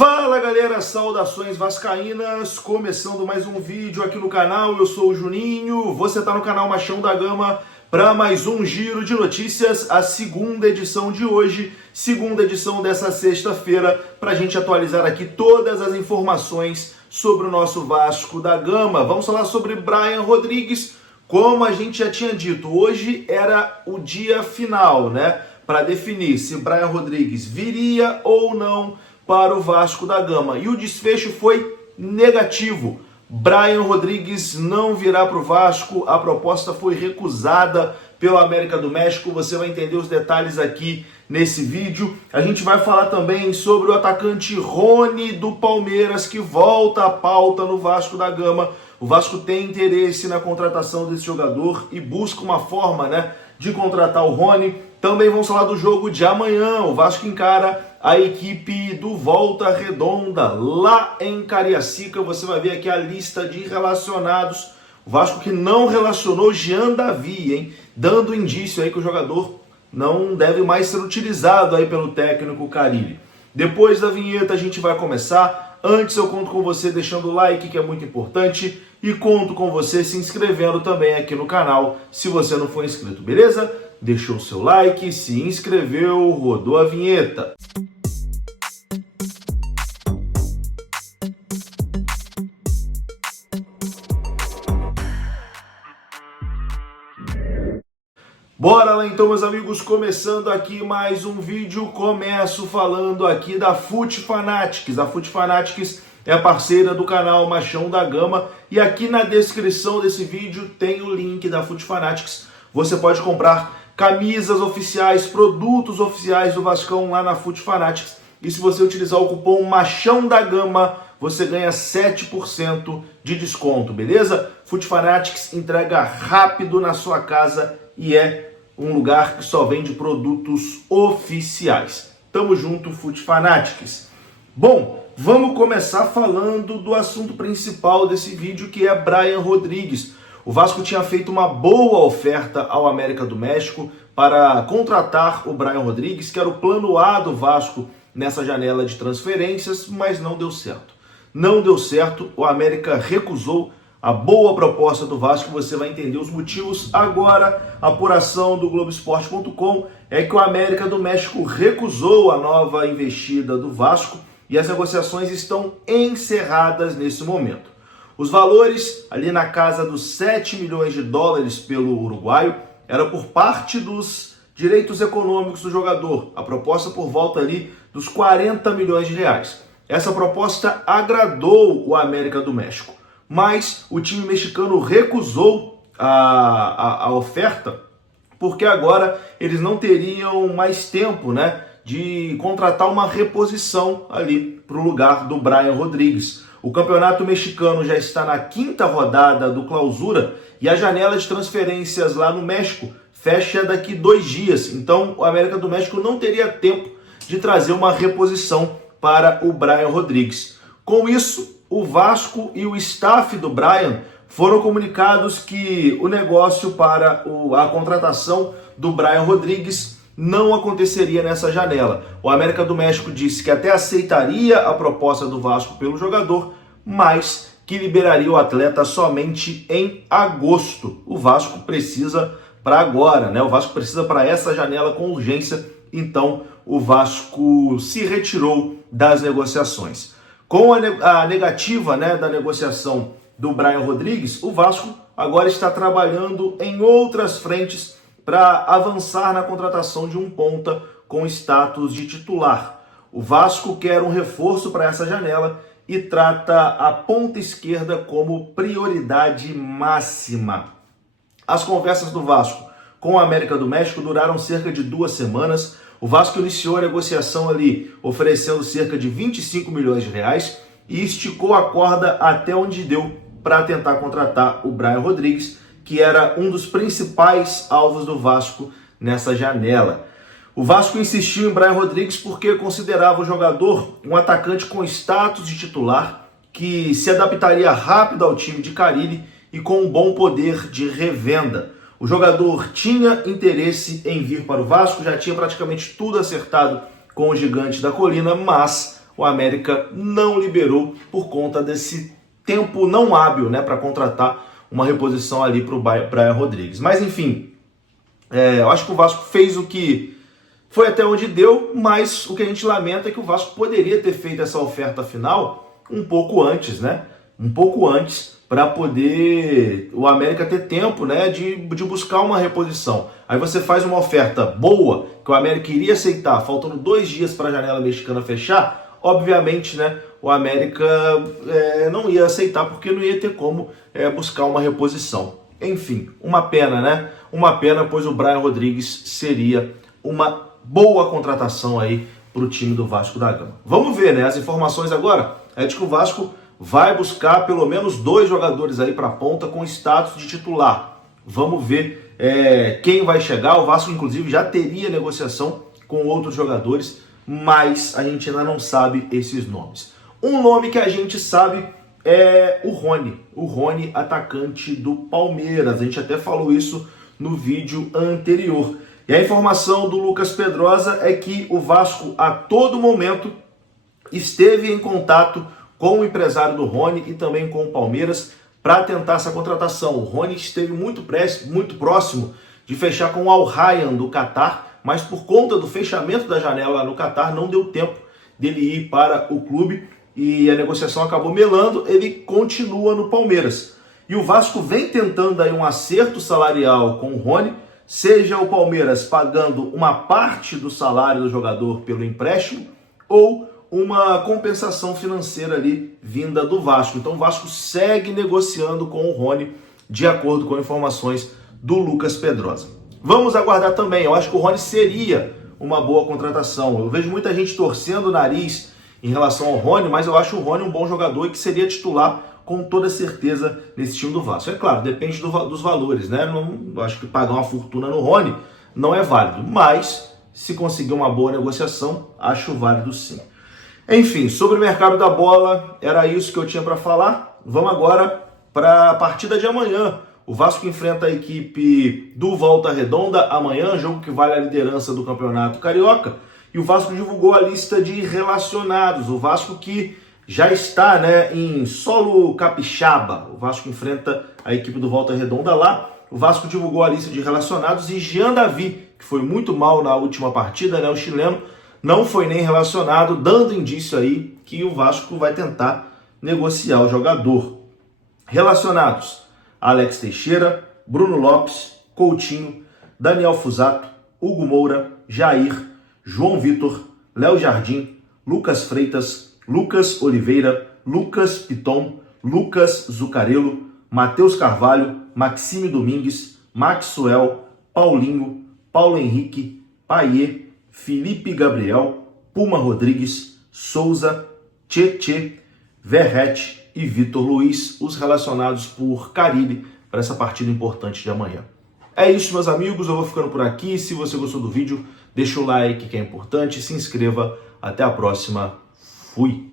Fala galera, saudações vascaínas, começando mais um vídeo aqui no canal, eu sou o Juninho, você tá no canal Machão da Gama para mais um giro de notícias, a segunda edição de hoje, segunda edição dessa sexta-feira, para a gente atualizar aqui todas as informações sobre o nosso Vasco da Gama. Vamos falar sobre Brian Rodrigues, como a gente já tinha dito, hoje era o dia final, né, para definir se Brian Rodrigues viria ou não para o Vasco da Gama. E o desfecho foi negativo. Brian Rodrigues não virá para o Vasco, a proposta foi recusada pelo América do México, você vai entender os detalhes aqui nesse vídeo. A gente vai falar também sobre o atacante Rony do Palmeiras, que volta à pauta no Vasco da Gama. O Vasco tem interesse na contratação desse jogador e busca uma forma, né, de contratar o Rony. Também vamos falar do jogo de amanhã. O Vasco encara a equipe do Volta Redonda lá em Cariacica. Você vai ver aqui a lista de relacionados. O Vasco que não relacionou Jean Davi, hein? Dando indício aí que o jogador não deve mais ser utilizado aí pelo técnico Carille. Depois da vinheta a gente vai começar. Antes eu conto com você deixando o like, que é muito importante, e conto com você se inscrevendo também aqui no canal, se você não for inscrito, beleza? Deixou o seu like, se inscreveu, rodou a vinheta. Bora lá então, meus amigos, começando aqui mais um vídeo. Começo falando aqui da FUT Fanatics. A FUT Fanatics é a parceira do canal Machão da Gama, e aqui na descrição desse vídeo tem o link da FUT Fanatics. Você pode comprar camisas oficiais, produtos oficiais do Vascão lá na FUT Fanatics. E se você utilizar o cupom Machão da Gama, você ganha 7% de desconto, beleza? FUT Fanatics entrega rápido na sua casa e é um lugar que só vende produtos oficiais. Tamo junto, FUT Fanatics. Bom, vamos começar falando do assunto principal desse vídeo, que é Brian Rodrigues. O Vasco tinha feito uma boa oferta ao América do México para contratar o Brian Rodrigues, que era o plano A do Vasco nessa janela de transferências, mas não deu certo. Não deu certo, o América recusou a boa proposta do Vasco, você vai entender os motivos agora. A apuração do Globoesporte.com é que o América do México recusou a nova investida do Vasco e as negociações estão encerradas nesse momento. Os valores, ali na casa dos 7 milhões de dólares pelo uruguaio, era por parte dos direitos econômicos do jogador. A proposta por volta ali dos 40 milhões de reais. Essa proposta agradou o América do México, mas o time mexicano recusou a oferta, porque agora eles não teriam mais tempo, né, de contratar uma reposição ali para o lugar do Brian Rodrigues. O campeonato mexicano já está na 5ª rodada do Clausura e a janela de transferências lá no México fecha daqui 2 dias. Então o América do México não teria tempo de trazer uma reposição para o Brian Rodrigues. Com isso, o Vasco e o staff do Brian foram comunicados que o negócio para a contratação do Brian Rodrigues não aconteceria nessa janela. O América do México disse que até aceitaria a proposta do Vasco pelo jogador, mas que liberaria o atleta somente em agosto. O Vasco precisa para agora, né? O Vasco precisa para essa janela com urgência, então o Vasco se retirou das negociações. Com a negativa, né, da negociação do Brian Rodrigues, o Vasco agora está trabalhando em outras frentes para avançar na contratação de um ponta com status de titular. O Vasco quer um reforço para essa janela e trata a ponta esquerda como prioridade máxima. As conversas do Vasco com a América do México duraram cerca de 2 semanas. O Vasco iniciou a negociação ali oferecendo cerca de 25 milhões de reais e esticou a corda até onde deu para tentar contratar o Brian Rodrigues, que era um dos principais alvos do Vasco nessa janela. O Vasco insistiu em Brian Rodrigues porque considerava o jogador um atacante com status de titular, que se adaptaria rápido ao time de Carille e com um bom poder de revenda. O jogador tinha interesse em vir para o Vasco, já tinha praticamente tudo acertado com o Gigante da Colina, mas o América não liberou por conta desse tempo não hábil, né, para contratar uma reposição ali para o Brian Rodrigues. Mas enfim, eu acho que o Vasco fez o que foi até onde deu, mas o que a gente lamenta é que o Vasco poderia ter feito essa oferta final um pouco antes, né? Um pouco antes, para poder o América ter tempo, né, de buscar uma reposição. Aí você faz uma oferta boa, que o América iria aceitar, faltando 2 dias para a janela mexicana fechar, obviamente, né, o América não ia aceitar, porque não ia ter como buscar uma reposição. Enfim, uma pena, né? Uma pena, pois o Brian Rodrigues seria uma boa contratação aí para o time do Vasco da Gama. Vamos ver, né? As informações agora é de que o Vasco vai buscar pelo menos 2 jogadores aí para a ponta com status de titular. Vamos ver quem vai chegar. O Vasco, inclusive, já teria negociação com outros jogadores, mas a gente ainda não sabe esses nomes. Um nome que a gente sabe é o Rony, atacante do Palmeiras. A gente até falou isso no vídeo anterior. E a informação do Lucas Pedrosa é que o Vasco, a todo momento, esteve em contato com o empresário do Rony e também com o Palmeiras para tentar essa contratação. O Rony esteve muito próximo de fechar com o Al Rayyan do Catar, mas por conta do fechamento da janela no Catar, não deu tempo dele ir para o clube e a negociação acabou melando. Ele continua no Palmeiras. E o Vasco vem tentando aí um acerto salarial com o Rony, seja o Palmeiras pagando uma parte do salário do jogador pelo empréstimo ou uma compensação financeira ali vinda do Vasco. Então o Vasco segue negociando com o Rony, de acordo com informações do Lucas Pedrosa. Vamos aguardar também. Eu acho que o Rony seria uma boa contratação. Eu vejo muita gente torcendo o nariz em relação ao Rony, mas eu acho o Rony um bom jogador e que seria titular com toda certeza nesse time do Vasco. É claro, depende dos valores, né? Eu acho que pagar uma fortuna no Rony não é válido, mas se conseguir uma boa negociação, acho válido sim. Enfim, sobre o mercado da bola, era isso que eu tinha para falar. Vamos agora para a partida de amanhã. O Vasco enfrenta a equipe do Volta Redonda amanhã, jogo que vale a liderança do Campeonato Carioca. E o Vasco divulgou a lista de relacionados. O Vasco que já está, né, em solo capixaba. O Vasco enfrenta a equipe do Volta Redonda lá. O Vasco divulgou a lista de relacionados e Jean Davi, que foi muito mal na última partida, né, o chileno, não foi nem relacionado, dando indício aí que o Vasco vai tentar negociar o jogador. Relacionados: Alex Teixeira, Bruno Lopes, Coutinho, Daniel Fusato, Hugo Moura, Jair, João Vitor, Léo Jardim, Lucas Freitas, Lucas Oliveira, Lucas Piton, Lucas Zucarello, Matheus Carvalho, Maxime Domingues, Maxwell, Paulinho, Paulo Henrique, Paier, Felipe Gabriel, Puma Rodrigues, Souza, Tietê, Verrete e Vitor Luiz, os relacionados por Carille para essa partida importante de amanhã. É isso, meus amigos, eu vou ficando por aqui. Se você gostou do vídeo, deixa o like que é importante, se inscreva. Até a próxima. Fui!